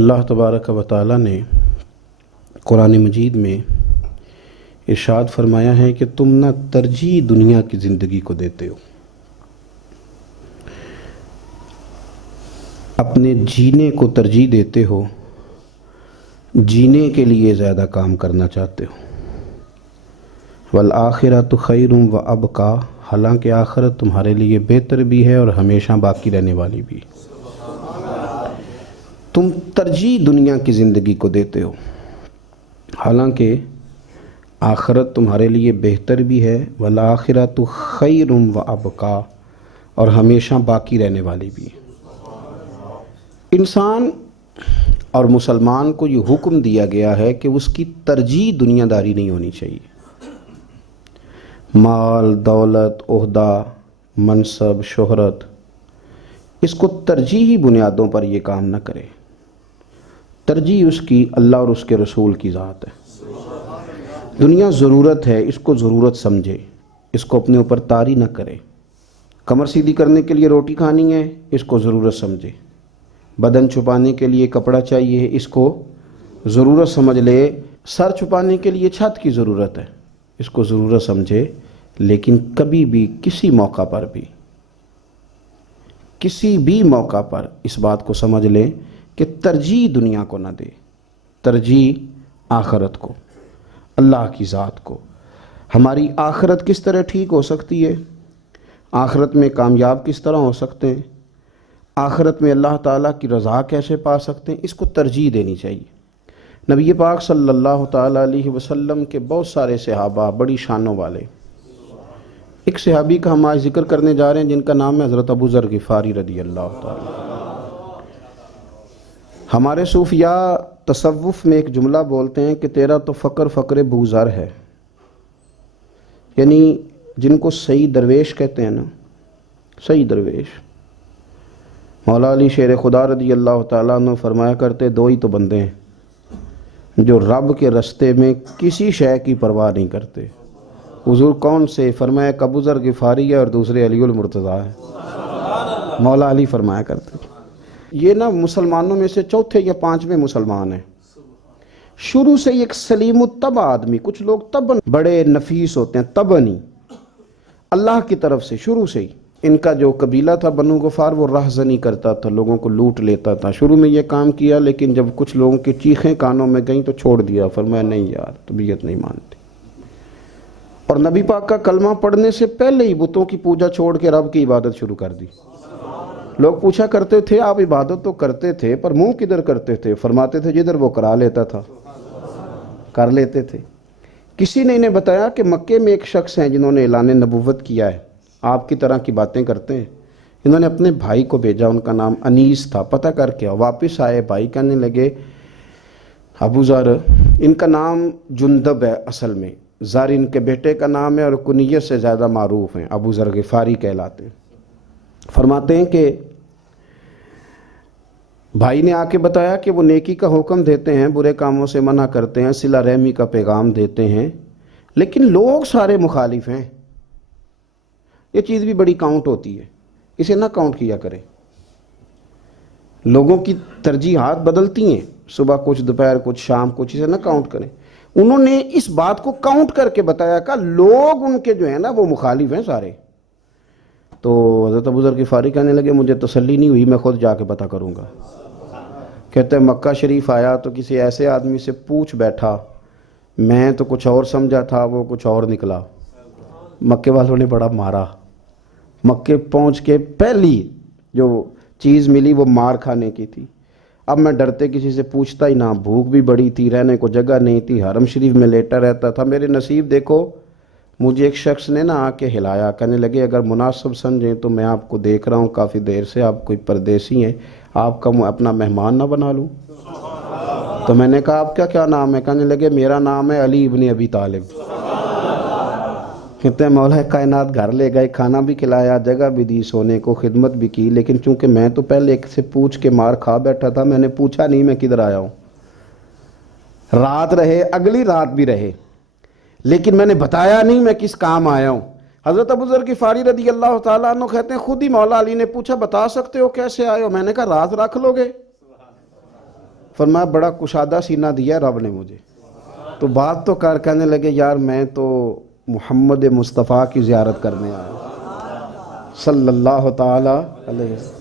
اللہ تبارک و تعالی نے قرآن مجید میں ارشاد فرمایا ہے کہ تم نہ ترجیح دنیا کی زندگی کو دیتے ہو، اپنے جینے کو ترجیح دیتے ہو، جینے کے لیے زیادہ کام کرنا چاہتے ہو۔ والآخرۃ خیر وابقیٰ، حالانکہ آخرت تمہارے لیے بہتر بھی ہے اور ہمیشہ باقی رہنے والی بھی۔ تم ترجیح دنیا کی زندگی کو دیتے ہو، حالانکہ آخرت تمہارے لیے بہتر بھی ہے، والآخرۃ خیر وابقیٰ، اور ہمیشہ باقی رہنے والی بھی۔ انسان اور مسلمان کو یہ حکم دیا گیا ہے کہ اس کی ترجیح دنیا داری نہیں ہونی چاہیے۔ مال، دولت، عہدہ، منصب، شہرت، اس کو ترجیحی بنیادوں پر یہ کام نہ کرے۔ ترجیح اس کی اللہ اور اس کے رسول کی ذات ہے۔ دنیا ضرورت ہے، اس کو ضرورت سمجھے، اس کو اپنے اوپر طاری نہ کرے۔ کمر سیدھی کرنے کے لیے روٹی کھانی ہے، اس کو ضرورت سمجھے۔ بدن چھپانے کے لیے کپڑا چاہیے، اس کو ضرورت سمجھ لے۔ سر چھپانے کے لیے چھت کی ضرورت ہے، اس کو ضرورت سمجھے، لیکن کبھی بھی کسی موقع پر اس بات کو سمجھ لیں کہ ترجیح دنیا کو نہ دے، ترجیح آخرت کو، اللہ کی ذات کو۔ ہماری آخرت کس طرح ٹھیک ہو سکتی ہے، آخرت میں کامیاب کس طرح ہو سکتے ہیں، آخرت میں اللہ تعالیٰ کی رضا کیسے پا سکتے ہیں، اس کو ترجیح دینی چاہیے۔ نبی پاک صلی اللہ تعالیٰ علیہ وسلم کے بہت سارے صحابہ بڑی شانوں والے، ایک صحابی کا ہم آج ذکر کرنے جا رہے ہیں جن کا نام ہے حضرت ابو ذر غفاری رضی اللہ تعالیٰ۔ ہمارے صوفیاء تصوف میں ایک جملہ بولتے ہیں کہ تیرا تو فقر ابو ذر ہے، یعنی جن کو صحیح درویش کہتے ہیں نا، صحیح درویش۔ مولا علی شیر خدا رضی اللہ تعالیٰ عنہ فرمایا کرتے، دو ہی تو بندے ہیں جو رب کے رستے میں کسی شے کی پرواہ نہیں کرتے۔ حضور کون سے؟ فرمایا ایک ابو ذر غفاری ہے اور دوسرے علی المرتضیٰ ہے۔ مولا علی فرمایا کرتے یہ نا مسلمانوں میں سے چوتھے یا پانچویں مسلمان ہیں۔ شروع سے ایک سلیم الطبع آدمی، کچھ لوگ طبعاً بڑے نفیس ہوتے ہیں، طبعاً ہی اللہ کی طرف سے شروع سے ہی۔ ان کا جو قبیلہ تھا بنو غفار، وہ رہزنی کرتا تھا، لوگوں کو لوٹ لیتا تھا۔ شروع میں یہ کام کیا، لیکن جب کچھ لوگوں کی چیخیں کانوں میں گئیں تو چھوڑ دیا، فرمایا نہیں یار طبیعت نہیں مانتی۔ اور نبی پاک کا کلمہ پڑھنے سے پہلے ہی بتوں کی پوجا چھوڑ کے رب کی عبادت شروع کر دی۔ لوگ پوچھا کرتے تھے آپ عبادت تو کرتے تھے پر منہ کدھر کرتے تھے؟ فرماتے تھے جدھر وہ کرا لیتا تھا کر لیتے تھے۔ کسی نے انہیں بتایا کہ مکے میں ایک شخص ہیں جنہوں نے اعلان نبوت کیا ہے، آپ کی طرح کی باتیں کرتے ہیں۔ انہوں نے اپنے بھائی کو بھیجا، ان کا نام انیس تھا، پتہ کر کے واپس آئے۔ بھائی کہنے لگے ابو ذر، ان کا نام جندب ہے، اصل میں ذر ان کے بیٹے کا نام ہے اور کنیت سے زیادہ معروف ہیں، ابو ذر غفاری کہلاتے ہیں۔ فرماتے ہیں کہ بھائی نے آ کے بتایا کہ وہ نیکی کا حکم دیتے ہیں، برے کاموں سے منع کرتے ہیں، صلہ رحمی کا پیغام دیتے ہیں، لیکن لوگ سارے مخالف ہیں۔ یہ چیز بھی بڑی کاؤنٹ ہوتی ہے، اسے نہ کاؤنٹ کیا کرے۔ لوگوں کی ترجیحات بدلتی ہیں، صبح کچھ، دوپہر کچھ، شام کچھ، اسے نہ کاؤنٹ کریں۔ انہوں نے اس بات کو کاؤنٹ کر کے بتایا کہ لوگ ان کے جو ہیں نا وہ مخالف ہیں سارے۔ تو حضرت ابو ذر غفاری کہنے لگے مجھے تسلی نہیں ہوئی، میں خود جا کے پتہ کروں گا۔ کہتے ہیں مکہ شریف آیا تو کسی ایسے آدمی سے پوچھ بیٹھا، میں تو کچھ اور سمجھا تھا، وہ کچھ اور نکلا۔ مکے والوں نے بڑا مارا۔ مکے پہنچ کے پہلی جو چیز ملی وہ مار کھانے کی تھی۔ اب میں ڈرتے کسی سے پوچھتا ہی نہ، بھوک بھی بڑی تھی، رہنے کو جگہ نہیں تھی، حرم شریف میں لیٹا رہتا تھا۔ میرے نصیب دیکھو، مجھے ایک شخص نے نا آ کے ہلایا، کہنے لگے اگر مناسب سمجھیں تو میں آپ کو دیکھ رہا ہوں کافی دیر سے، آپ کوئی پردیسی ہیں، آپ کا اپنا مہمان نہ بنا لوں؟ تو میں نے کہا آپ کا کیا نام ہے؟ کہنے لگے میرا نام ہے علی ابن ابی طالب۔ کہتے ہیں مولا کائنات گھر لے گئے، کھانا بھی کھلایا، جگہ بھی دی سونے کو، خدمت بھی کی، لیکن چونکہ میں تو پہلے ایک سے پوچھ کے مار کھا بیٹھا تھا، میں نے پوچھا نہیں میں کدھر آیا ہوں۔ رات رہے، اگلی رات بھی رہے، لیکن میں نے بتایا نہیں میں کس کام آیا ہوں۔ حضرت ابو ذر غفاری رضی اللہ تعالیٰ عنہ کہتے ہیں خود ہی مولا علی نے پوچھا بتا سکتے ہو کیسے آئے ہو؟ میں نے کہا راز رکھ لو گے؟ فرمایا بڑا کشادہ سینہ دیا ہے رب نے مجھے. تو بات تو کہنے لگے یار میں تو محمد مصطفیٰ کی زیارت کرنے آیا صلی اللہ تعالی علیہ وسلم.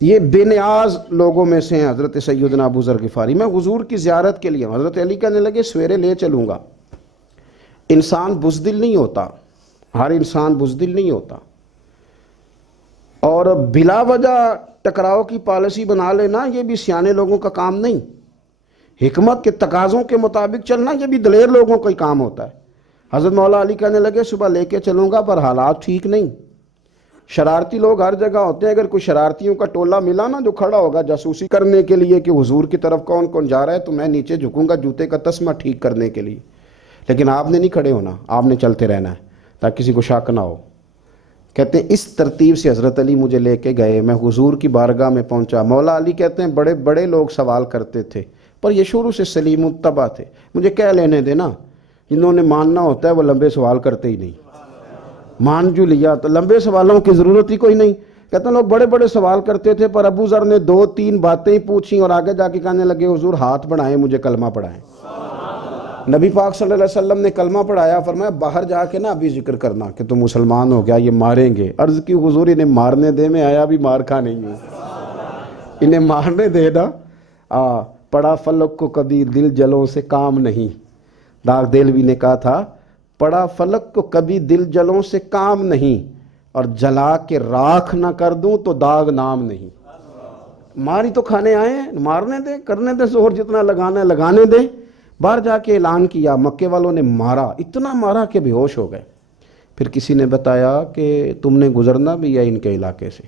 یہ بے نیاز لوگوں میں سے ہیں حضرت سیدنا ابو ذر غفاری. میں حضور کی زیارت کے لیے ہوں. حضرت علی کہنے لگے سویرے لے چلوں گا. انسان بزدل نہیں ہوتا، ہر انسان بزدل نہیں ہوتا، اور بلا وجہ ٹکراؤ کی پالیسی بنا لینا یہ بھی سیانے لوگوں کا کام نہیں. حکمت کے تقاضوں کے مطابق چلنا یہ بھی دلیر لوگوں کا ہی کام ہوتا ہے. حضرت مولا علی کہنے لگے صبح لے کے چلوں گا، پر حالات ٹھیک نہیں. شرارتی لوگ ہر جگہ ہوتے ہیں. اگر کوئی شرارتیوں کا ٹولہ ملا نا جو کھڑا ہوگا جاسوسی کرنے کے لیے کہ حضور کی طرف کون کون جا رہا ہے، تو میں نیچے جھکوں گا جوتے کا تسمہ ٹھیک کرنے کے لیے. لیکن آپ نے نہیں کھڑے ہونا، آپ نے چلتے رہنا ہے تاکہ کسی کو شک نہ ہو. کہتے ہیں اس ترتیب سے حضرت علی مجھے لے کے گئے. میں حضور کی بارگاہ میں پہنچا. مولا علی کہتے ہیں بڑے بڑے لوگ سوال کرتے تھے، پر یہ شروع سے سلیم الطبع تھے. مجھے کہہ لینے دینا، جنہوں نے ماننا ہوتا ہے وہ لمبے سوال کرتے ہی نہیں. مان جو لیا تو لمبے سوالوں کی ضرورت ہی کوئی نہیں. کہتے ہیں لوگ بڑے بڑے سوال کرتے تھے، پر ابو ذر نے 2-3 باتیں پوچھیں اور آگے جا کے کہنے لگے حضور ہاتھ بڑھائیں مجھے کلمہ پڑھائیں. نبی پاک صلی اللہ علیہ وسلم نے کلمہ پڑھایا. فرمایا باہر جا کے نا ابھی ذکر کرنا کہ تم مسلمان ہو گیا، یہ ماریں گے. عرض کی حضور انہیں مارنے دے، میں آیا بھی مار کھا نہیں ہوں، انہیں مارنے دے نا. پڑا فلک کو کبھی دل جلوں سے کام نہیں. داغ دہلوی نے کہا تھا پڑا فلک کو کبھی دل جلوں سے کام نہیں، اور جلا کے راکھ نہ کر دوں تو داغ نام نہیں. ماری تو کھانے آئے ہیں، مارنے دے، کرنے دے زہر جتنا لگانا ہے لگانے دے. باہر جا کے اعلان کیا. مکے والوں نے مارا، اتنا مارا کہ بے ہوش ہو گئے. پھر کسی نے بتایا کہ تم نے گزرنا بھی ہے ان کے علاقے سے،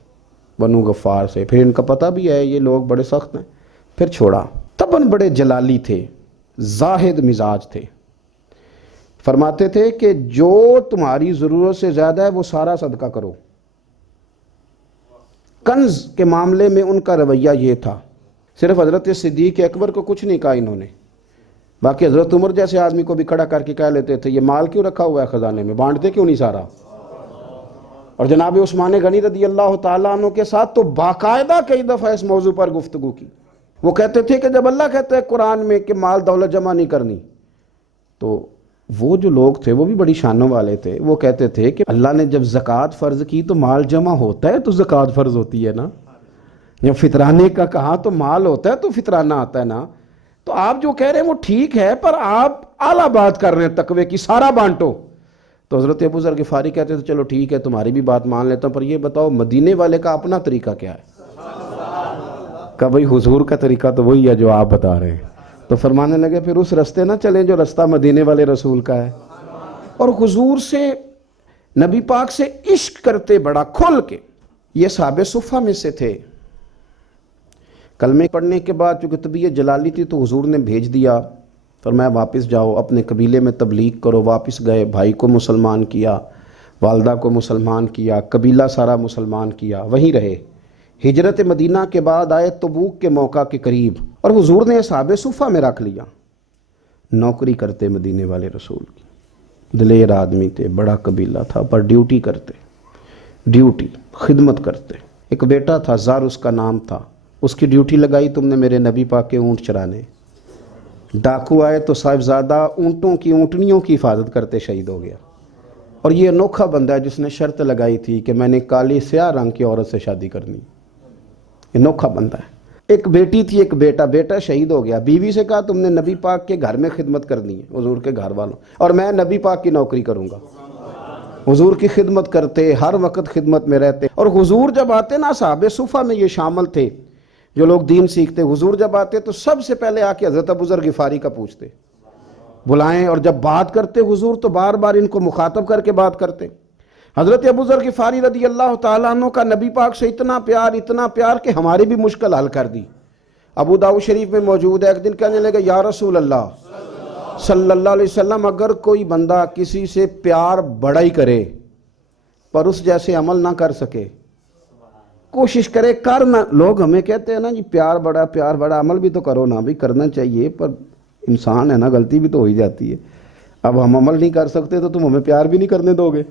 بنو غفار سے، پھر ان کا پتہ بھی ہے یہ لوگ بڑے سخت ہیں. پھر چھوڑا. تباً بڑے جلالی تھے، زاہد مزاج تھے. فرماتے تھے کہ جو تمہاری ضرورت سے زیادہ ہے وہ سارا صدقہ کرو. کنز کے معاملے میں ان کا رویہ یہ تھا. صرف حضرت صدیق اکبر کو کچھ نہیں کہا انہوں نے، باقی حضرت عمر جیسے آدمی کو بھی کھڑا کر کے کہہ لیتے تھے یہ مال کیوں رکھا ہوا ہے خزانے میں، بانٹتے کیوں نہیں سارا. اور جناب عثمان غنی رضی اللہ تعالیٰ عنہ کے ساتھ تو باقاعدہ کئی دفعہ اس موضوع پر گفتگو کی. وہ کہتے تھے کہ جب اللہ کہتا ہے قرآن میں کہ مال دولت جمع نہیں کرنی، تو وہ جو لوگ تھے وہ بھی بڑی شانوں والے تھے. وہ کہتے تھے کہ اللہ نے جب زکوٰۃ فرض کی تو مال جمع ہوتا ہے تو زکوٰۃ فرض ہوتی ہے نا. جب فطرانے کا کہا تو مال ہوتا ہے تو فطرانہ آتا ہے نا. تو آپ جو کہہ رہے ہیں وہ ٹھیک ہے، پر آپ اعلیٰ بات کر رہے ہیں تقوی کی، سارا بانٹو. تو حضرت ابو ذر غفاری کہتے تھے چلو ٹھیک ہے تمہاری بھی بات مان لیتا ہوں، پر یہ بتاؤ مدینے والے کا اپنا طریقہ کیا ہے. کہ بھئی حضور کا طریقہ تو وہی ہے جو آپ بتا رہے ہیں. تو فرمانے لگے پھر اس رستے نہ چلیں جو رستہ مدینے والے رسول کا ہے. اور حضور سے، نبی پاک سے عشق کرتے بڑا کھل کے. یہ صحابہ صفہ میں سے تھے. کلمے پڑھنے کے بعد چونکہ طبیعت جلالی تھی تو حضور نے بھیج دیا، فرمایا واپس جاؤ اپنے قبیلے میں تبلیغ کرو. واپس گئے، بھائی کو مسلمان کیا، والدہ کو مسلمان کیا، قبیلہ سارا مسلمان کیا، وہیں رہے. ہجرت مدینہ کے بعد آئے تبوک کے موقع کے قریب، اور حضور نے اصحاب صفہ میں رکھ لیا. نوکری کرتے مدینے والے رسول کی، دلیر آدمی تھے، بڑا قبیلہ تھا، پر ڈیوٹی کرتے، ڈیوٹی خدمت کرتے. ایک بیٹا تھا زار اس کا نام تھا، اس کی ڈیوٹی لگائی تم نے میرے نبی پاک کے اونٹ چرانے. ڈاکو آئے تو صاحبزادہ اونٹوں کی، اونٹنیوں کی حفاظت کرتے شہید ہو گیا. اور یہ انوکھا بندہ ہے جس نے شرط لگائی تھی کہ میں نے کالی سیاہ رنگ کی عورت سے شادی کرنی. انوکھا بندہ ہے. ایک بیٹی تھی، ایک بیٹا، بیٹا شہید ہو گیا. بیوی سے کہا تم نے نبی پاک کے گھر میں خدمت کرنی ہے، حضور کے گھر والوں، اور میں نبی پاک کی نوکری کروں گا. حضور کی خدمت کرتے، ہر وقت خدمت میں رہتے. اور حضور جب آتے نا، صحابہ صفہ میں یہ شامل تھے جو لوگ دین سیکھتے. حضور جب آتے تو سب سے پہلے آ کے حضرت ابو ذر غفاری کا پوچھتے، بلائیں. اور جب بات کرتے حضور تو بار بار ان کو مخاطب کر کے بات کرتے. حضرت ابو ذر غفاری رضی اللہ تعالیٰ عنہ کا نبی پاک سے اتنا پیار کہ ہماری بھی مشکل حل کر دی. ابو داؤد شریف میں موجود ہے، ایک دن کہنے لگے یا رسول اللہ صلی اللہ علیہ وسلم، اگر کوئی بندہ کسی سے پیار بڑا ہی کرے پر اس جیسے عمل نہ کر سکے، کوشش کرے کرنا. لوگ ہمیں کہتے ہیں نا جی پیار بڑا، عمل بھی تو کرو نا. بھی کرنا چاہیے، پر انسان ہے نا، غلطی بھی تو ہو ہی جاتی ہے. اب ہم عمل نہیں کر سکتے تو تم ہمیں پیار بھی نہیں کرنے دو گے.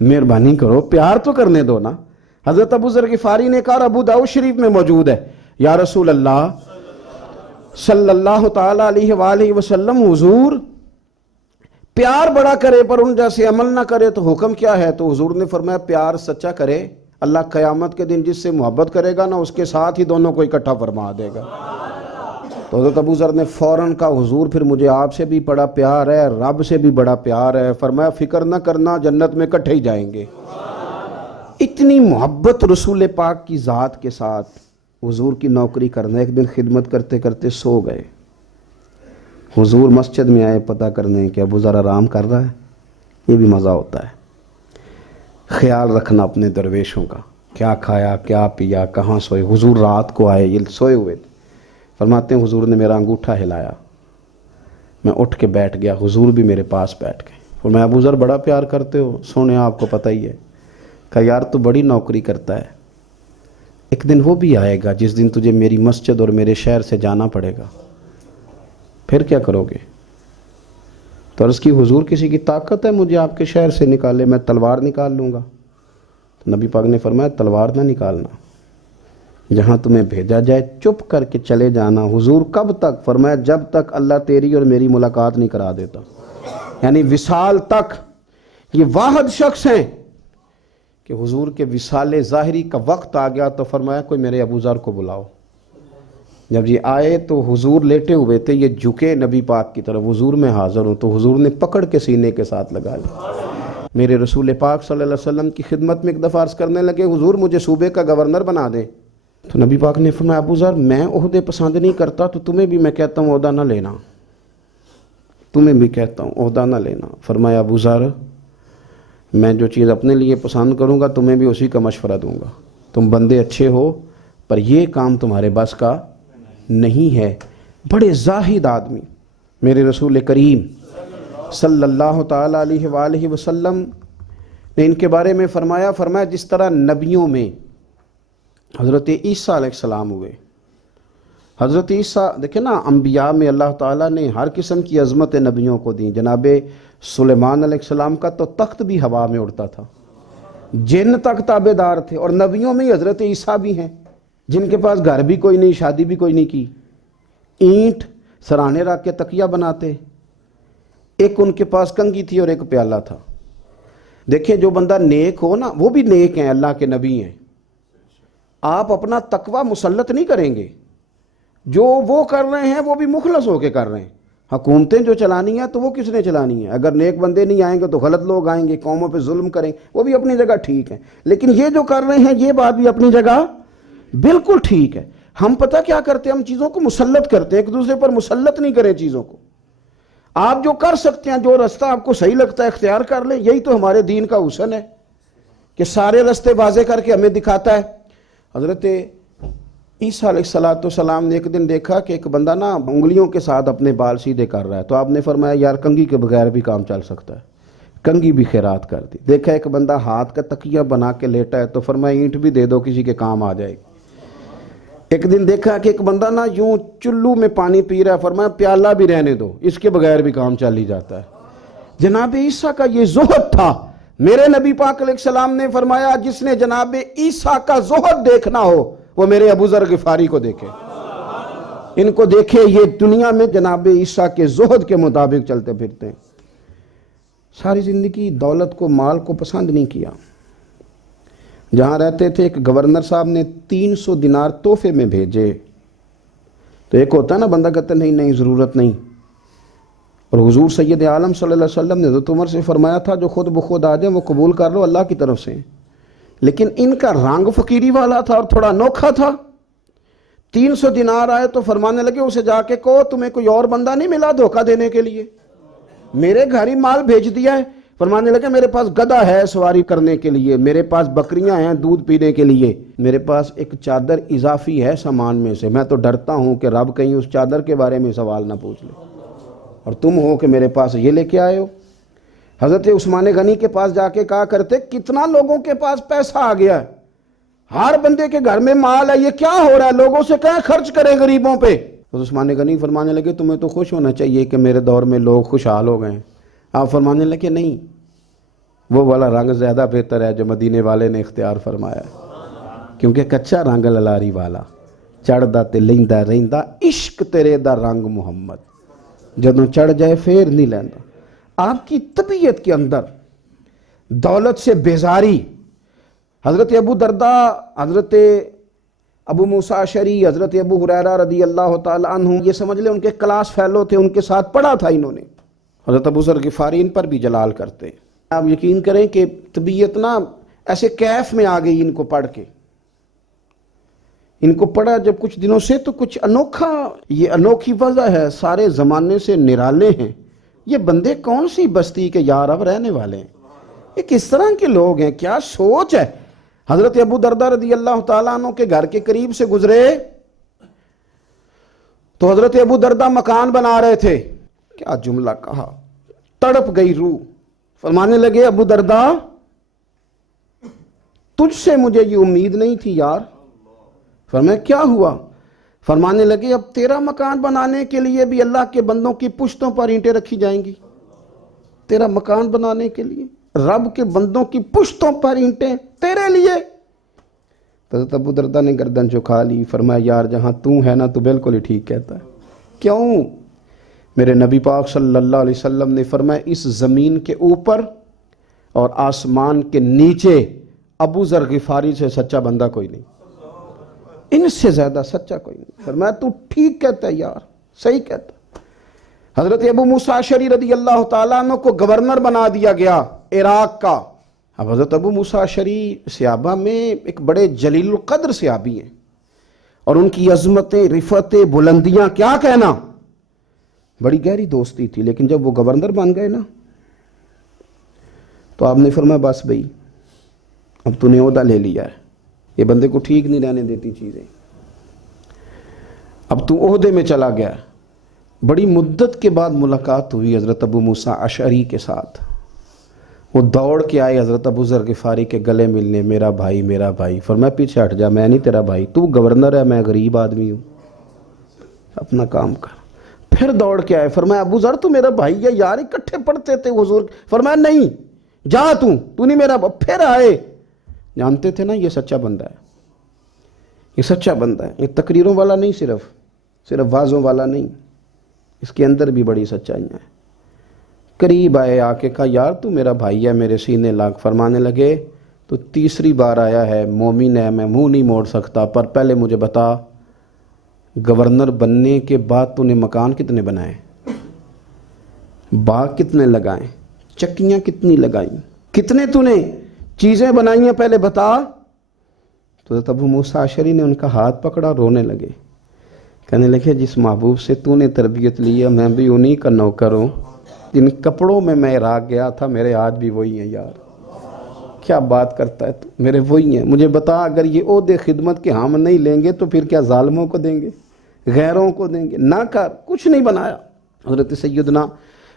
مہربانی کرو، پیار تو کرنے دو نا. حضرت ابو ذر غفاری نے کہا، ابو داؤد شریف میں موجود ہے، یا رسول اللہ صلی اللہ تعالیٰ علیہ وآلہ وسلم حضور پیار بڑا کرے پر ان جیسے عمل نہ کرے تو حکم کیا ہے؟ تو حضور نے فرمایا پیار سچا کرے، اللہ قیامت کے دن جس سے محبت کرے گا نا اس کے ساتھ ہی دونوں کو اکٹھا فرما دے گا۔ تو حضرت ابو ذر نے فوراً کہا حضور پھر مجھے آپ سے بھی بڑا پیار ہے، رب سے بھی بڑا پیار ہے۔ فرمایا فکر نہ کرنا، جنت میں اکٹھے ہی جائیں گے۔ اتنی محبت رسول پاک کی ذات کے ساتھ حضور کی نوکری کرنا۔ ایک دن خدمت کرتے کرتے سو گئے، حضور مسجد میں آئے پتہ کرنے کہ ابو ذر آرام کر رہا ہے۔ یہ بھی مزہ ہوتا ہے، خیال رکھنا اپنے درویشوں کا، کیا کھایا کیا پیا کہاں سوئے۔ حضور رات کو آئے، یہ سوئے ہوئے تھے، فرماتے ہیں حضور نے میرا انگوٹھا ہلایا، میں اٹھ کے بیٹھ گیا، حضور بھی میرے پاس بیٹھ گئے۔ اور میں ابو ذر بڑا پیار کرتے ہو؟ سونے آپ کو پتہ ہی ہے۔ کہا یار تو بڑی نوکری کرتا ہے، ایک دن وہ بھی آئے گا جس دن تجھے میری مسجد اور میرے شہر سے جانا پڑے گا، پھر کیا کرو گے؟ تو عرض کی حضور کسی کی طاقت ہے مجھے آپ کے شہر سے نکالے؟ میں تلوار نکال لوں گا۔ تو نبی پاک نے فرمایا تلوار نہ نکالنا، جہاں تمہیں بھیجا جائے چپ کر کے چلے جانا۔ حضور کب تک؟ فرمایا جب تک اللہ تیری اور میری ملاقات نہیں کرا دیتا، یعنی وصال تک۔ یہ واحد شخص ہیں کہ حضور کے وصال ظاہری کا وقت آ گیا تو فرمایا کوئی میرے ابو ذر کو بلاؤ۔ جب یہ آئے تو حضور لیٹے ہوئے تھے، یہ جھکے نبی پاک کی طرف، حضور میں حاضر ہوں، تو حضور نے پکڑ کے سینے کے ساتھ لگا لیا۔ میرے رسول پاک صلی اللہ علیہ وسلم کی خدمت میں ایک دفعہ عرض کرنے لگے حضور مجھے صوبے کا گورنر بنا دیں۔ تو نبی پاک نے فرمایا ابو ذر میں عہدے پسند نہیں کرتا، تو تمہیں بھی میں کہتا ہوں عہدہ نہ لینا، تمہیں بھی کہتا ہوں عہدہ نہ لینا۔ فرمایا ابو ذر میں جو چیز اپنے لیے پسند کروں گا تمہیں بھی اسی کا مشورہ دوں گا، تم بندے اچھے ہو پر یہ کام تمہارے بس کا نہیں ہے۔ بڑے زاہد آدمی میرے رسول کریم صلی اللہ تعالیٰ علیہ وآلہ وسلم نے ان کے بارے میں فرمایا جس طرح نبیوں میں حضرت عیسیٰ علیہ السلام ہوئے۔ حضرت عیسیٰ دیکھیں نا، انبیاء میں اللہ تعالیٰ نے ہر قسم کی عظمت نبیوں کو دیں۔ جناب سلیمان علیہ السلام کا تو تخت بھی ہوا میں اڑتا تھا، جن تک تابع دار تھے، اور نبیوں میں حضرت عیسیٰ بھی ہیں جن کے پاس گھر بھی کوئی نہیں، شادی بھی کوئی نہیں کی، اینٹ سرانے رکھ کے تکیہ بناتے، ایک ان کے پاس کنگھی تھی اور ایک پیالہ تھا۔ دیکھیں جو بندہ نیک ہو نا وہ بھی نیک ہیں، اللہ کے نبی ہیں۔ آپ اپنا تقوی مسلط نہیں کریں گے، جو وہ کر رہے ہیں وہ بھی مخلص ہو کے کر رہے ہیں۔ حکومتیں جو چلانی ہیں تو وہ کس نے چلانی ہے؟ اگر نیک بندے نہیں آئیں گے تو غلط لوگ آئیں گے، قوموں پہ ظلم کریں، وہ بھی اپنی جگہ ٹھیک ہے، لیکن یہ جو کر رہے ہیں یہ بات بھی اپنی جگہ بالکل ٹھیک ہے۔ ہم پتہ کیا کرتے ہیں، ہم چیزوں کو مسلط کرتے ہیں، ایک دوسرے پر مسلط نہیں کریں چیزوں کو۔ آپ جو کر سکتے ہیں، جو رستہ آپ کو صحیح لگتا ہے اختیار کر لیں، یہی تو ہمارے دین کا حسن ہے کہ سارے رستے واضح کر کے ہمیں دکھاتا ہے۔ حضرت عیسیٰ علیہ السلام نے ایک دن دیکھا کہ ایک بندہ نا انگلیوں کے ساتھ اپنے بال سیدھے کر رہا ہے، تو آپ نے فرمایا یار کنگھی کے بغیر بھی کام چل سکتا ہے، کنگھی بھی خیرات کر دی۔ دیکھا ایک بندہ ہاتھ کا تکیہ بنا کے لیٹا ہے، تو فرمایا اینٹ بھی دے دو کسی کے کام آ جائے گی۔ ایک دن دیکھا کہ ایک بندہ نا یوں چلو میں پانی پی رہا ہے، فرمایا پیالہ بھی رہنے دو، اس کے بغیر بھی کام چل ہی جاتا ہے۔ جناب عیسیٰ کا یہ زہد تھا۔ میرے نبی پاک علیہ السلام نے فرمایا جس نے جناب عیسیٰ کا زہد دیکھنا ہو وہ میرے ابو ذر غفاری کو دیکھے، ان کو دیکھے، یہ دنیا میں جناب عیسیٰ کے زہد کے مطابق چلتے پھرتے ہیں۔ ساری زندگی دولت کو، مال کو پسند نہیں کیا۔ جہاں رہتے تھے ایک گورنر صاحب نے 300 دینار تحفے میں بھیجے، تو ایک ہوتا ہے نا بندہ کہتا نہیں نہیں ضرورت نہیں، اور حضور سید عالم صلی اللہ علیہ وسلم نے حضرت عمر سے فرمایا تھا جو خود بخود آ جائے وہ قبول کر لو، اللہ کی طرف سے۔ لیکن ان کا رنگ فقیری والا تھا اور تھوڑا انوکھا تھا۔ 300 دینار آئے تو فرمانے لگے اسے جا کے کہو تمہیں کوئی اور بندہ نہیں ملا دھوکہ دینے کے لیے، میرے گھر ہی مال بھیج دیا ہے۔ فرمانے لگے میرے پاس گدھا ہے سواری کرنے کے لیے، میرے پاس بکریاں ہیں دودھ پینے کے لیے، میرے پاس ایک چادر اضافی ہے سامان میں سے، میں تو ڈرتا ہوں کہ رب کہیں اس چادر کے بارے میں سوال نہ پوچھ لے، اور تم ہو کہ میرے پاس یہ لے کے آئے ہو۔ حضرت عثمان غنی کے پاس جا کے کہا کرتے کتنا لوگوں کے پاس پیسہ آ گیا ہے، ہر بندے کے گھر میں مال ہے، یہ کیا ہو رہا ہے، لوگوں سے کہیں خرچ کریں غریبوں پہ۔ عثمان غنی فرمانے لگے تمہیں تو خوش ہونا چاہیے کہ میرے دور میں لوگ خوشحال ہو گئے ہیں۔ آپ فرمانے لگے نہیں، وہ والا رنگ زیادہ بہتر ہے جو مدینے والے نے اختیار فرمایا ہے، کیونکہ کچا رنگ للاری والا چڑھدا تے لیندا رہندا عشق تیرے دا رنگ محمد، جدوں چڑھ جائے پھر نہیں لیندا۔ آپ کی طبیعت کے اندر دولت سے بیزاری، حضرت ابو درداء، حضرت ابو موسیٰ اشعری، حضرت ابو ہریرہ رضی اللہ تعالیٰ عنہ، یہ سمجھ لیں ان کے کلاس فیلو تھے، ان کے ساتھ پڑھا تھا انہوں نے۔ حضرت ابو ذر غفاری ان پر بھی جلال کرتے ہیں۔ آپ یقین کریں کہ طبیعت نا ایسے کیف میں آ گئی ان کو پڑھ کے، ان کو پڑھا جب کچھ دنوں سے تو کچھ انوکھا، یہ انوکھی وجہ ہے، سارے زمانے سے نرالے ہیں، یہ بندے کون سی بستی کے یار اب رہنے والے ہیں، یہ کس طرح کے لوگ ہیں، کیا سوچ ہے۔ حضرت ابو درداء رضی اللہ تعالیٰ عنہ کے گھر کے قریب سے گزرے تو حضرت ابو درداء مکان بنا رہے تھے، کیا جملہ کہا، تڑپ گئی روح، فرمانے لگے ابو درداء تجھ سے مجھے یہ امید نہیں تھی یار۔ فرمایا کیا ہوا؟ فرمانے لگے اب تیرا مکان بنانے کے لیے بھی اللہ کے بندوں کی پشتوں پر اینٹیں رکھی جائیں گی، تیرا مکان بنانے کے لیے رب کے بندوں کی پشتوں پر اینٹیں تیرے لیے۔ حضرت ابو درداء نے گردن جھکا لی، فرمایا یار جہاں تو ہے نا تو بالکل ہی ٹھیک کہتا ہے۔ کیوں؟ میرے نبی پاک صلی اللہ علیہ وسلم نے فرمایا اس زمین کے اوپر اور آسمان کے نیچے ابو ذر غفاری سے سچا بندہ کوئی نہیں، ان سے زیادہ سچا کوئی نہیں۔ فرمایا تو ٹھیک کہتا ہے یار، صحیح کہتا ہے۔ حضرت ابو موسیٰ اشعری رضی اللہ تعالیٰ عنہ کو گورنر بنا دیا گیا عراق کا۔ اب حضرت ابو موسیٰ اشعری صحابہ میں ایک بڑے جلیل القدر صحابی ہیں، اور ان کی عظمتیں، رفتیں، بلندیاں کیا کہنا، بڑی گہری دوستی تھی۔ لیکن جب وہ گورنر بن گئے نا تو آپ نے فرمایا بس بھئی اب تو نے عہدہ لے لیا ہے، یہ بندے کو ٹھیک نہیں رہنے دیتی چیزیں، اب تو عہدے میں چلا گیا۔ بڑی مدت کے بعد ملاقات ہوئی حضرت ابو موسیٰ اشعری کے ساتھ، وہ دوڑ کے آئے حضرت ابو ذر غفاری کے گلے ملنے، میرا بھائی میرا بھائی۔ فرمایا پیچھے ہٹ جا، میں نہیں تیرا بھائی، تو گورنر ہے، میں غریب آدمی ہوں، اپنا کام کر۔ پھر دوڑ کے آئے، فرمایا ابو ذر تو میرا بھائی ہے یار، اکٹھے پڑھتے تھے حضور۔ فرمایا نہیں، جا تو نہیں میرا۔ پھر آئے، جانتے تھے نا یہ سچا بندہ ہے، یہ سچا بندہ ہے، یہ تقریروں والا نہیں، صرف وعظوں والا نہیں، اس کے اندر بھی بڑی سچائیاں ہیں۔ قریب آئے، آ کے کہا یار تو میرا بھائی ہے، میرے سینے لاگ۔ فرمانے لگے تو تیسری بار آیا ہے، مومن ہے، میں منہ نہیں موڑ سکتا، پر پہلے مجھے بتا گورنر بننے کے بعد تو نے مکان کتنے بنائے، باغ کتنے لگائیں، چکیاں کتنی لگائیں، کتنے تو نے چیزیں بنائی ہیں، پہلے بتا۔ تو حضرت ابو موسیٰ اشعری نے ان کا ہاتھ پکڑا، رونے لگے، کہنے لگے جس محبوب سے تو نے تربیت لی ہے میں بھی انہی کا نوکر ہوں، جن کپڑوں میں عراق گیا تھا میرے ہاتھ بھی وہی ہیں یار، کیا بات کرتا ہے تو، میرے وہی ہیں۔ مجھے بتا اگر یہ عہدے خدمت کے ہم نہیں لیں گے تو پھر کیا ظالموں کو دیں گے، غیروں کو دیں گے؟ نہ کر، کچھ نہیں بنایا۔ حضرت سیدنا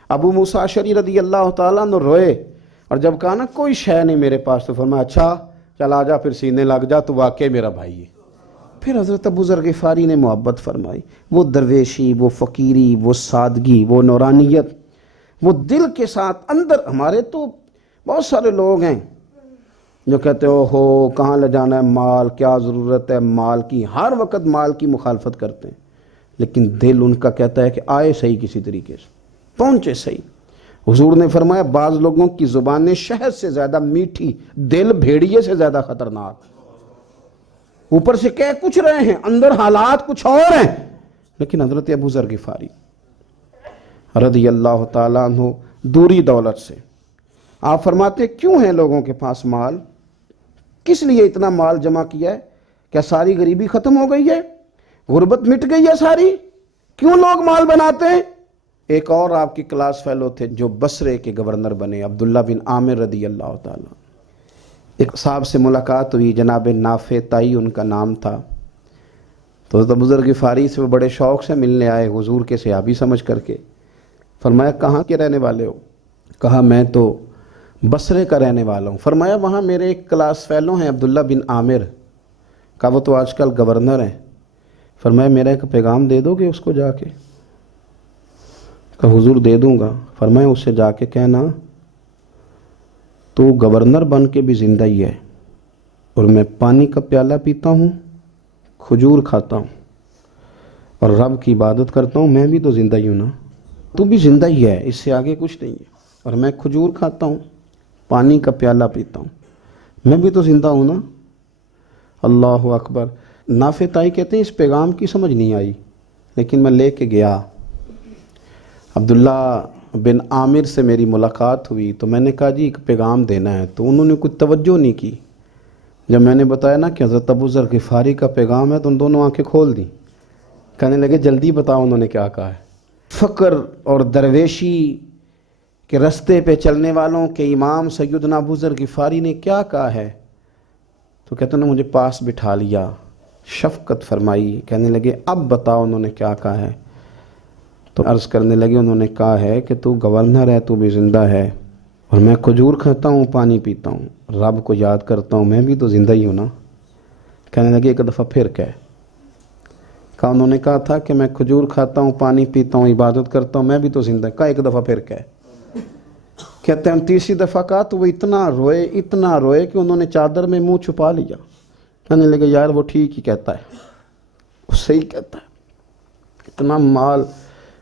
ابو موسیٰ اشعری رضی اللہ تعالیٰ عنہ روئے، اور جب کہا نا کوئی شے نہیں میرے پاس، تو فرمایا اچھا چل آ جا، پھر سینے لگ جا، تو واقعی میرا بھائی ہے۔ پھر حضرت ابو ذر غفاری نے محبت فرمائی، وہ درویشی، وہ فقیری، وہ سادگی، وہ نورانیت، وہ دل کے ساتھ اندر۔ ہمارے تو بہت سارے لوگ ہیں جو کہتے ہو کہاں لے جانا ہے مال، کیا ضرورت ہے مال کی، ہر وقت مال کی مخالفت کرتے ہیں، لیکن دل ان کا کہتا ہے کہ آئے صحیح، کسی طریقے سے پہنچے صحیح۔ حضور نے فرمایا بعض لوگوں کی زبانیں شہد سے زیادہ میٹھی، دل بھیڑیے سے زیادہ خطرناک، اوپر سے کہہ کچھ رہے ہیں اندر حالات کچھ اور ہیں۔ لیکن حضرت ابو ذر غفاری رضی اللہ تعالیٰ عنہ دوری دولت سے، آپ فرماتے کیوں ہے لوگوں کے پاس مال، کس لیے اتنا مال جمع کیا ہے؟ کیا ساری غریبی ختم ہو گئی ہے، غربت مٹ گئی ہے ساری؟ کیوں لوگ مال بناتے ہیں؟ ایک اور آپ کی کلاس فیلو تھے جو بصرے کے گورنر بنے، عبداللہ بن عامر رضی اللہ تعالیٰ۔ ایک صاحب سے ملاقات ہوئی، جناب نافع تائی ان کا نام تھا، تو حضرت ابو ذر غفاری سے وہ بڑے شوق سے ملنے آئے، حضور کے صحابی سمجھ کر کے۔ فرمایا کہاں کے رہنے والے ہو؟ کہا میں تو بصرے کا رہنے والا ہوں۔ فرمایا وہاں میرے ایک کلاس فیلو ہیں عبداللہ بن عامر، کہا وہ تو آج کل گورنر ہیں۔ فرمایا میرا ایک پیغام دے دو گے اس کو جا کے؟ کہا حضور دے دوں گا۔ فرمایا اس سے جا کے کہنا تو گورنر بن کے بھی زندہ ہی ہے، اور میں پانی کا پیالہ پیتا ہوں، کھجور کھاتا ہوں اور رب کی عبادت کرتا ہوں، میں بھی تو زندہ ہی ہوں نا، تو بھی زندہ ہی ہے، اس سے آگے کچھ نہیں ہے۔ اور میں کھجور کھاتا ہوں، پانی کا پیالہ پیتا ہوں، میں بھی تو زندہ ہوں نا۔ اللہ اکبر۔ نافع تائی کہتے ہیں اس پیغام کی سمجھ نہیں آئی، لیکن میں لے کے گیا۔ عبداللہ بن عامر سے میری ملاقات ہوئی تو میں نے کہا جی ایک پیغام دینا ہے، تو انہوں نے کچھ توجہ نہیں کی۔ جب میں نے بتایا نا کہ حضرت ابو ذر غفاری کا پیغام ہے تو ان دونوں آنکھیں کھول دیں، کہنے لگے جلدی بتاؤ انہوں نے کیا کہا ہے۔ فقر اور درویشی کے رستے پہ چلنے والوں کے امام سیدنا ابو ذر غفاری نے کیا کہا ہے؟ تو کہتے ہیں مجھے پاس بٹھا لیا، شفقت فرمائی، کہنے لگے اب بتاؤ انہوں نے کیا کہا ہے؟ تو عرض کرنے لگے انہوں نے کہا ہے کہ تو گورنر ہے، تو بھی زندہ ہے، اور میں کھجور کھاتا ہوں، پانی پیتا ہوں، رب کو یاد کرتا ہوں، میں بھی تو زندہ ہی ہوں نا۔ کہنے لگے ایک دفعہ پھر کہا انہوں نے کہا تھا کہ میں کھجور کھاتا ہوں، پانی پیتا ہوں، عبادت کرتا ہوں، میں بھی تو زندہ، کہا ایک دفعہ پھر کہتے ہیں تیسری دفعہ کہا تو وہ اتنا روئے کہ انہوں نے چادر میں منہ چھپا لیا۔ کہنے لگے یار وہ ٹھیک ہی کہتا ہے، وہ صحیح کہتا ہے، اتنا مال،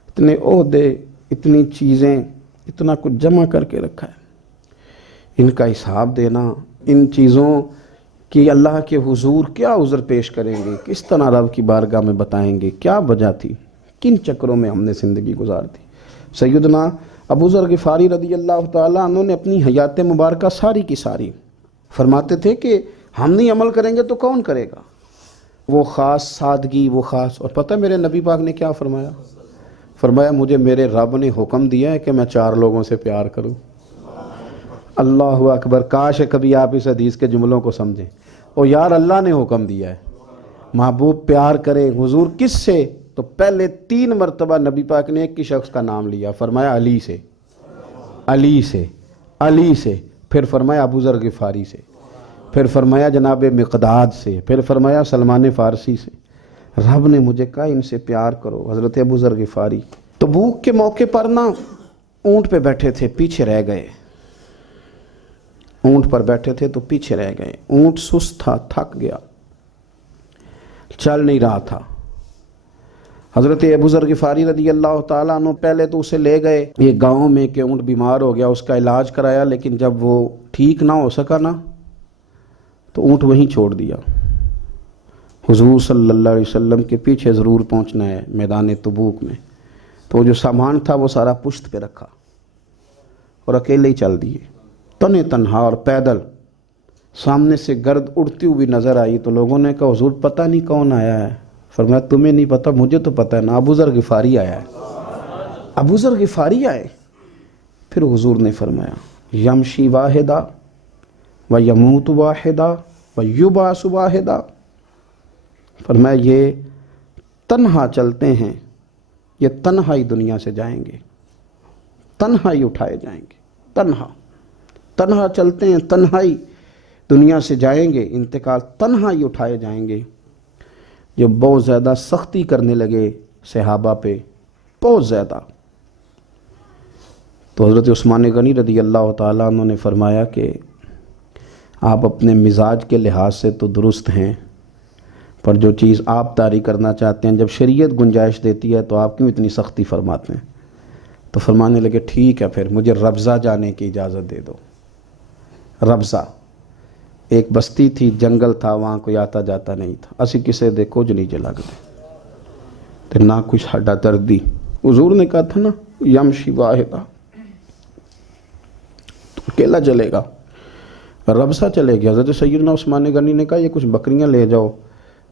اتنے عہدے، اتنی چیزیں، اتنا کچھ جمع کر کے رکھا ہے، ان کا حساب دینا، ان چیزوں کی اللہ کے حضور کیا عذر پیش کریں گے، کس طرح رب کی بارگاہ میں بتائیں گے، کیا وجہ تھی، کن چکروں میں ہم نے زندگی گزار دی۔ سیدنا ابو ذر غفاری رضی اللہ تعالیٰ عنہ نے اپنی حیات مبارکہ ساری کی ساری فرماتے تھے کہ ہم نہیں عمل کریں گے تو کون کرے گا، وہ خاص سادگی، وہ خاص۔ اور پتہ میرے نبی پاک نے کیا فرمایا؟ فرمایا مجھے میرے رب نے حکم دیا ہے کہ میں 4 لوگوں سے پیار کروں۔ اللہ اکبر۔ کاش کبھی آپ اس حدیث کے جملوں کو سمجھیں۔ او یار اللہ نے حکم دیا ہے، محبوب پیار کرے۔ حضور کس سے؟ تو پہلے 3 مرتبہ نبی پاک نے ایک ہی شخص کا نام لیا، فرمایا علی سے، علی سے، علی سے، پھر فرمایا ابو ذر غفاری سے، پھر فرمایا جناب مقداد سے، پھر فرمایا سلمان فارسی سے۔ رب نے مجھے کہا ان سے پیار کرو۔ حضرت ابو ذر غفاری تبوک کے موقع پر نا اونٹ پہ بیٹھے تھے، پیچھے رہ گئے، اونٹ پر بیٹھے تھے تو پیچھے رہ گئے، اونٹ سست تھا، تھک گیا، چل نہیں رہا تھا۔ حضرت ابو ذر غفاری رضی اللہ تعالیٰ عنہ پہلے تو اسے لے گئے یہ گاؤں میں کہ اونٹ بیمار ہو گیا، اس کا علاج کرایا، لیکن جب وہ ٹھیک نہ ہو سکا نا تو اونٹ وہیں چھوڑ دیا۔ حضور صلی اللہ علیہ وسلم کے پیچھے ضرور پہنچنا ہے میدان تبوک میں، تو جو سامان تھا وہ سارا پشت پہ رکھا اور اکیلے ہی چل دیے، تنے تنہا اور پیدل۔ سامنے سے گرد اڑتی ہوئی نظر آئی تو لوگوں نے کہا حضور پتہ نہیں کون آیا ہے۔ فرمایا تمہیں نہیں پتہ، مجھے تو پتہ ہے نا، ابو ذر غفاری آیا ہے، ابو ذر غفاری آئے۔ پھر حضور نے فرمایا یمشی واحدہ و یموت واحدہ و یبعث واحدہ، فرمایا یہ تنہا چلتے ہیں، یہ تنہا ہی دنیا سے جائیں گے، تنہا ہی اٹھائے جائیں گے، تنہا چلتے ہیں، تنہا ہی دنیا سے جائیں گے، انتقال تنہا ہی اٹھائے جائیں گے۔ جو بہت زیادہ سختی کرنے لگے صحابہ پہ، بہت زیادہ، تو حضرت عثمان غنی رضی اللہ تعالیٰ عنہ نے فرمایا کہ آپ اپنے مزاج کے لحاظ سے تو درست ہیں، پر جو چیز آپ طاری کرنا چاہتے ہیں جب شریعت گنجائش دیتی ہے تو آپ کیوں اتنی سختی فرماتے ہیں؟ تو فرمانے لگے ٹھیک ہے پھر مجھے ربضہ جانے کی اجازت دے دو۔ ربضہ ایک بستی تھی، جنگل تھا، وہاں کوئی آتا جاتا نہیں تھا، اسی کسے دے کچھ نہیں جلا گئے تو نہ کچھ ہڈا دردی۔ حضور نے کہا تھا نا یمشی واحدہ، تو اکیلا چلے گا، ربضہ چلے گیا۔ حضرت سیدنا عثمان غنی نے کہا یہ کچھ بکریاں لے جاؤ،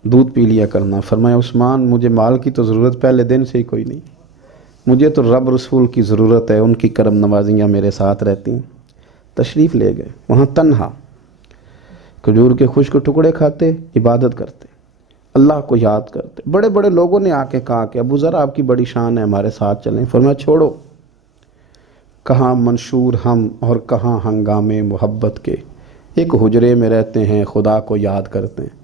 دودھ پی لیا کرنا۔ فرمایا عثمان مجھے مال کی تو ضرورت پہلے دن سے ہی کوئی نہیں، مجھے تو رب رسول کی ضرورت ہے، ان کی کرم نوازیاں میرے ساتھ رہتی ہیں۔ تشریف لے گئے، وہاں تنہا کھجور کے خشک ٹکڑے کھاتے، عبادت کرتے، اللہ کو یاد کرتے۔ بڑے بڑے لوگوں نے آ کے کہا کہ ابو ذر آپ کی بڑی شان ہے، ہمارے ساتھ چلیں۔ فرمایا چھوڑو، کہاں منشور ہم اور کہاں ہنگامے محبت کے، ایک حجرے میں رہتے ہیں، خدا کو یاد کرتے ہیں،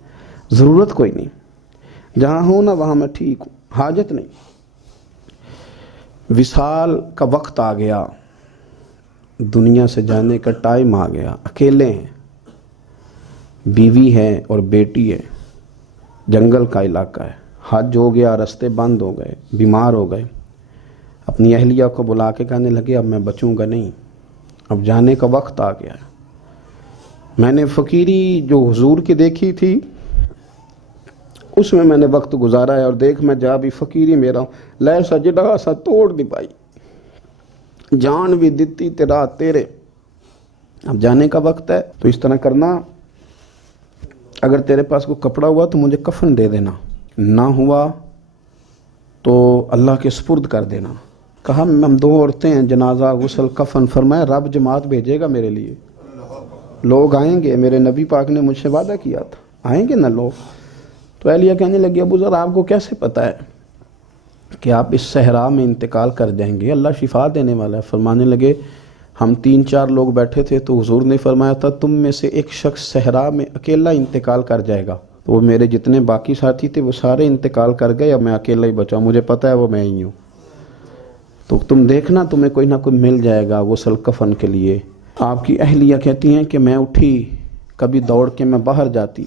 ضرورت کوئی نہیں، جہاں ہوں نا وہاں میں ٹھیک ہوں، حاجت نہیں۔ وصال کا وقت آ گیا، دنیا سے جانے کا ٹائم آ گیا، اکیلے ہیں، بیوی ہے اور بیٹی ہے، جنگل کا علاقہ ہے، حج ہو گیا، راستے بند ہو گئے، بیمار ہو گئے، اپنی اہلیہ کو بلا کے کہنے لگے اب میں بچوں گا نہیں، اب جانے کا وقت آ گیا ہے۔ میں نے فقیری جو حضور کی دیکھی تھی اس میں نے وقت گزارا ہے، اور دیکھ میں جا بھی فقیری میرا ہوں، لے سجدہ سا توڑ دی پائی، جان بھی دیتی تیرا تیرے، اب جانے کا وقت ہے۔ تو اس طرح کرنا، اگر تیرے پاس کوئی کپڑا ہوا تو مجھے کفن دے دینا، نہ ہوا تو اللہ کے سپرد کر دینا۔ کہا ہم 2 عورتیں ہیں، جنازہ، غسل، کفن، فرمایا رب جماعت بھیجے گا میرے لیے، لوگ آئیں گے، میرے نبی پاک نے مجھ سے وعدہ کیا تھا، آئیں گے نا لوگ۔ تو اہلیہ کہنے لگی ابو ذر آپ کو کیسے پتہ ہے کہ آپ اس صحرا میں انتقال کر جائیں گے، اللہ شفا دینے والا ہے۔ فرمانے لگے ہم 3-4 لوگ بیٹھے تھے تو حضور نے فرمایا تھا تم میں سے ایک شخص صحرا میں اکیلا انتقال کر جائے گا، تو وہ میرے جتنے باقی ساتھی تھے وہ سارے انتقال کر گئے، اب میں اکیلا ہی بچا، مجھے پتہ ہے وہ میں ہی ہوں، تو تم دیکھنا تمہیں کوئی نہ کوئی مل جائے گا غسل کفن کے لیے۔ آپ کی اہلیہ کہتی ہیں کہ میں اٹھی، کبھی دوڑ کے میں باہر جاتی،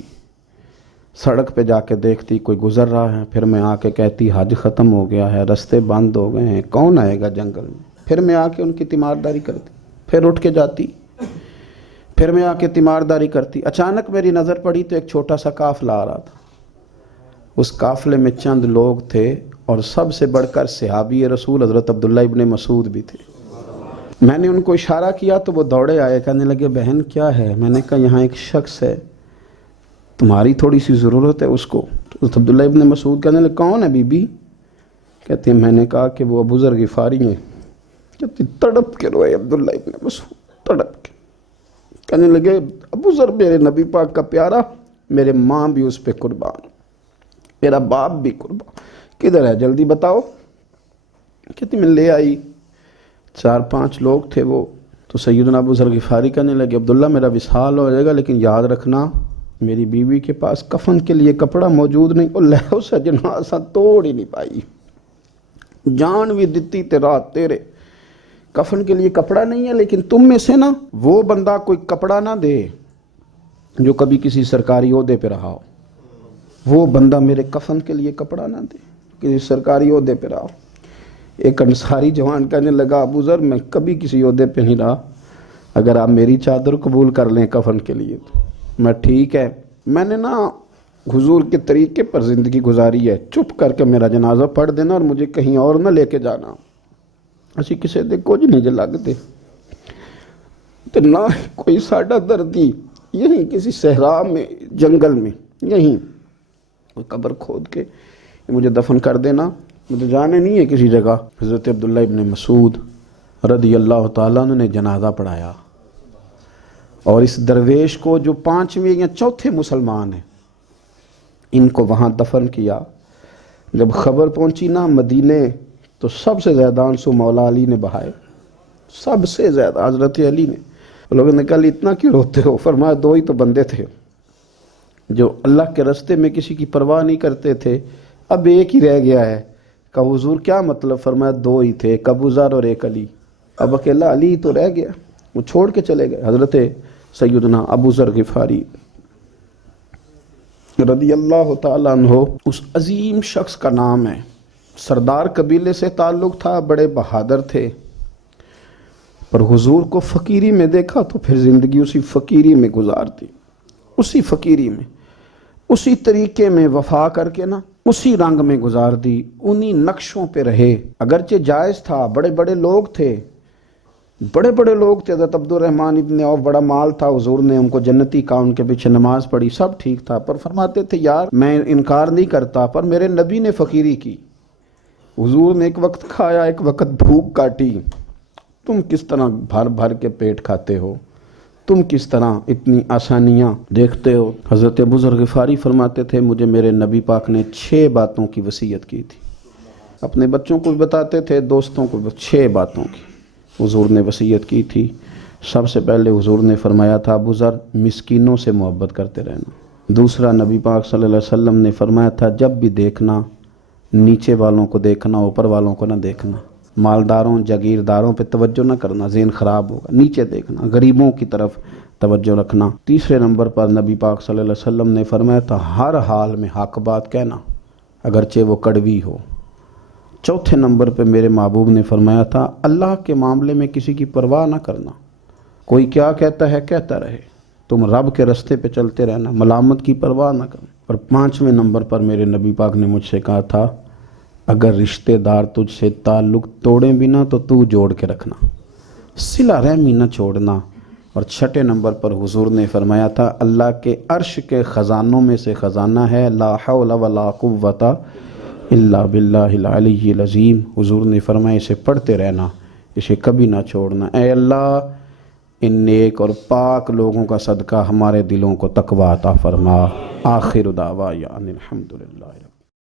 سڑک پہ جا کے دیکھتی کوئی گزر رہا ہے، پھر میں آ کے کہتی حج ختم ہو گیا ہے، راستے بند ہو گئے ہیں، کون آئے گا جنگل میں، پھر میں آ کے ان کی تیمارداری کرتی، پھر اٹھ کے جاتی، پھر میں آ کے تیمارداری کرتی۔ اچانک میری نظر پڑی تو ایک چھوٹا سا قافلہ آ رہا تھا، اس قافلے میں چند لوگ تھے اور سب سے بڑھ کر صحابی رسول حضرت عبداللہ ابن مسعود بھی تھے۔ میں نے ان کو اشارہ کیا تو وہ دوڑے آئے، کہنے لگے بہن کیا ہے؟ میں نے کہا یہاں ایک شخص ہے، تمہاری تھوڑی سی ضرورت ہے اس کو۔ تو عبداللہ ابن مسعود کہنے لگے کون ہے بی بی؟ کہتے ہیں میں نے کہا کہ وہ ابو ذر غفاری ہیں۔ کہتے تڑپ کے روئے عبداللہ ابن مسعود، تڑپ کے کہنے لگے ابو ذر میرے نبی پاک کا پیارا، میرے ماں بھی اس پہ قربان، میرا باپ بھی قربان، کدھر ہے جلدی بتاؤ۔ کہتی میں لے آئی، 4-5 لوگ تھے وہ، تو سیدنا ابو ذر غفاری کہنے لگے عبداللہ میرا وصال ہو جائے گا لیکن یاد رکھنا میری بیوی کے پاس کفن کے لیے کپڑا موجود نہیں، اور لہو سجنا سا توڑ ہی نہیں پائی، جان بھی دیتی تیرا تیرے، کفن کے لیے کپڑا نہیں ہے، لیکن تم میں سے نا وہ بندہ کوئی کپڑا نہ دے جو کبھی کسی سرکاری عہدے پہ رہا ہو، وہ بندہ میرے کفن کے لیے کپڑا نہ دے کسی سرکاری عہدے پہ رہا ہو۔ ایک انصاری جوان کہنے لگا ابو ذر میں کبھی کسی عہدے پہ نہیں رہا، اگر آپ میری چادر قبول کر لیں کفن کے لیے تو میں ٹھیک ہے، میں نے نا حضور کے طریقے پر زندگی گزاری ہے، چپ کر کے میرا جنازہ پڑھ دینا اور مجھے کہیں اور نہ لے کے جانا، اسی کسی دے کچھ نہیں لگ دے تو نہ کوئی ساڈا دردی، یہیں کسی صحرا میں جنگل میں یہیں کوئی قبر کھود کے مجھے دفن کر دینا، مجھے جانے نہیں ہے کسی جگہ۔ حضرت عبداللہ ابن مسعود رضی اللہ تعالیٰ عنہ نے جنازہ پڑھایا، اور اس درویش کو جو 5ویں یا 4تھے مسلمان ہیں ان کو وہاں دفن کیا۔ جب خبر پہنچی نا مدینے تو سب سے زیادہ آنسو مولا علی نے بہائے، سب سے زیادہ حضرت علی نے۔ لوگوں نے کہا اتنا کیوں روتے ہو؟ فرمایا 2 ہی تو بندے تھے جو اللہ کے راستے میں کسی کی پرواہ نہیں کرتے تھے، اب ایک ہی رہ گیا ہے۔ کہا حضور کیا مطلب؟ فرمایا 2 ہی تھے، ایک ابو ذر اور ایک علی، اب اکیلا علی تو رہ گیا، وہ چھوڑ کے چلے گئے۔ حضرت سیدنا ابو ذر غفاری رضی اللہ تعالیٰ عنہ اس عظیم شخص کا نام ہے، سردار قبیلے سے تعلق تھا، بڑے بہادر تھے، پر حضور کو فقیری میں دیکھا تو پھر زندگی اسی فقیری میں گزارتی، اسی فقیری میں، اسی طریقے میں وفا کر کے نا اسی رنگ میں گزار دی، انہی نقشوں پہ رہے۔ اگرچہ جائز تھا، بڑے بڑے لوگ تھے، حضرت عبد الرحمن ابن عوف، بڑا مال تھا، حضور نے ان کو جنتی کہا، ان کے پیچھے نماز پڑھی، سب ٹھیک تھا، پر فرماتے تھے یار میں انکار نہیں کرتا، پر میرے نبی نے فقیری کی، حضور نے ایک وقت کھایا ایک وقت بھوک کاٹی، تم کس طرح بھر بھر کے پیٹ کھاتے ہو، تم کس طرح اتنی آسانیاں دیکھتے ہو۔ حضرت ابو ذر غفاری فرماتے تھے مجھے میرے نبی پاک نے 6 باتوں کی وصیت کی تھی، اپنے بچوں کو بھی بتاتے تھے، دوستوں کو بھی، 6 باتوں کی حضور نے وصیت کی تھی۔ سب سے پہلے حضور نے فرمایا تھا ابو ذر مسکینوں سے محبت کرتے رہنا۔ دوسرا نبی پاک صلی اللہ علیہ وسلم نے فرمایا تھا جب بھی دیکھنا نیچے والوں کو دیکھنا، اوپر والوں کو نہ دیکھنا، مالداروں جاگیرداروں پہ توجہ نہ کرنا، ذہن خراب ہوگا، نیچے دیکھنا، غریبوں کی طرف توجہ رکھنا۔ تیسرے نمبر پر نبی پاک صلی اللہ علیہ وسلم نے فرمایا تھا ہر حال میں حق بات کہنا اگرچہ وہ کڑوی ہو۔ چوتھے نمبر پہ میرے محبوب نے فرمایا تھا اللہ کے معاملے میں کسی کی پرواہ نہ کرنا، کوئی کیا کہتا ہے کہتا رہے، تم رب کے رستے پہ چلتے رہنا، ملامت کی پرواہ نہ کرنا۔ اور پانچویں نمبر پر میرے نبی پاک نے مجھ سے کہا تھا اگر رشتہ دار تجھ سے تعلق توڑیں بھی نہ تو جوڑ کے رکھنا، صلہ رحمی نہ چھوڑنا۔ اور چھٹے نمبر پر حضور نے فرمایا تھا اللہ کے عرش کے خزانوں میں سے خزانہ ہے لا حول ولا قوت الا باللہ العلی العظیم۔ حضور نے فرمایا اسے پڑھتے رہنا، اسے کبھی نہ چھوڑنا۔ اے اللہ ان نیک اور پاک لوگوں کا صدقہ ہمارے دلوں کو تقویٰ عطا فرما۔ آخر دعوانا الحمدللہ۔